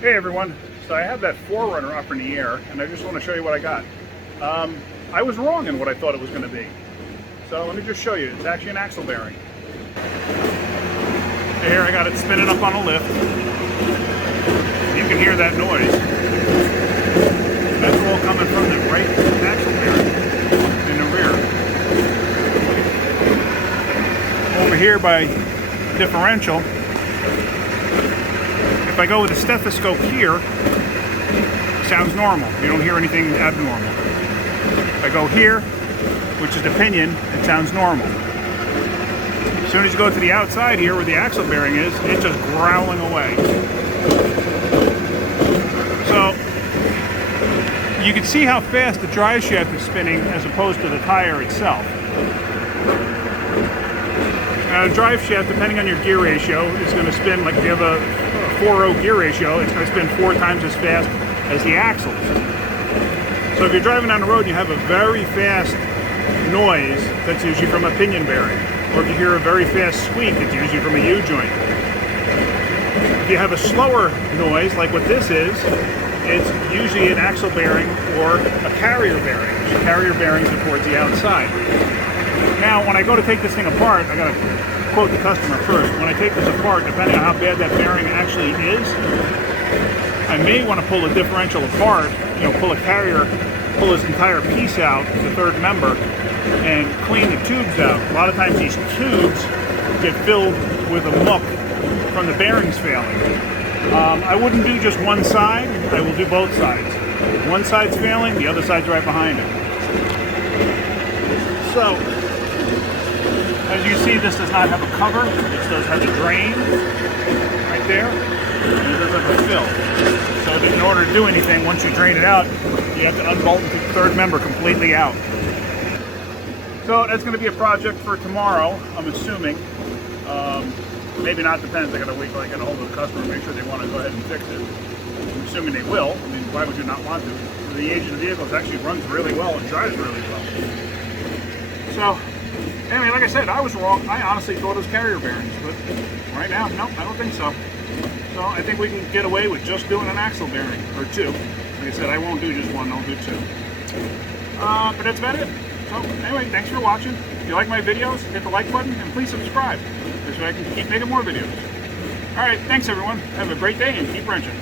Hey everyone, so I have that 4Runner up in the air and I just want to show you what I got. I was wrong in what I thought it was going to be. So let me just show you. It's actually an axle bearing. Here I got it spinning up on a lift. You can hear that noise. That's all coming from the right axle bearing in the rear. Over here by differential, if I go with a stethoscope here, it sounds normal. You don't hear anything abnormal. If I go here, which is the pinion, it sounds normal. As soon as you go to the outside here where the axle bearing is, it's just growling away. So you can see how fast the drive shaft is spinning as opposed to the tire itself. Now the drive shaft, depending on your gear ratio, is going to spin, like if you have a 4.0 gear ratio, it's going to spin 4 times as fast as the axles. So if you're driving down the road and you have a very fast noise, that's usually from a pinion bearing. Or if you hear a very fast squeak, it's usually from a U-joint. If you have a slower noise, like what this is, it's usually an axle bearing or a carrier bearing. The carrier bearings are towards the outside. Now, when I go to take this thing apart, I got to quote the customer first. When I take this apart, depending on how bad that bearing actually is, I may want to pull the differential apart, pull a carrier, pull this entire piece out, the third member, and clean the tubes out. A lot of times these tubes get filled with a muck from the bearings failing. I wouldn't do just one side, I will do both sides. If one side's failing, the other side's right behind it. So, as you see, this does not have a cover. This does have a drain right there, and it does have a fill. So that in order to do anything, once you drain it out, you have to unbolt the third member completely out. So that's going to be a project for tomorrow, I'm assuming. Maybe not, depends. I got to wait till I get a hold of the customer and make sure they want to go ahead and fix it. I'm assuming they will. I mean, why would you not want to? The age of the vehicle actually runs really well and drives really well. So, anyway, like I said, I was wrong. I honestly thought it was carrier bearings, but right now, nope, I don't think so. So I think we can get away with just doing an axle bearing, or 2. Like I said, I won't do just 1, I'll do 2. But that's about it. So anyway, thanks for watching. If you like my videos, hit the like button and please subscribe so I can keep making more videos. Alright, thanks everyone. Have a great day and keep wrenching.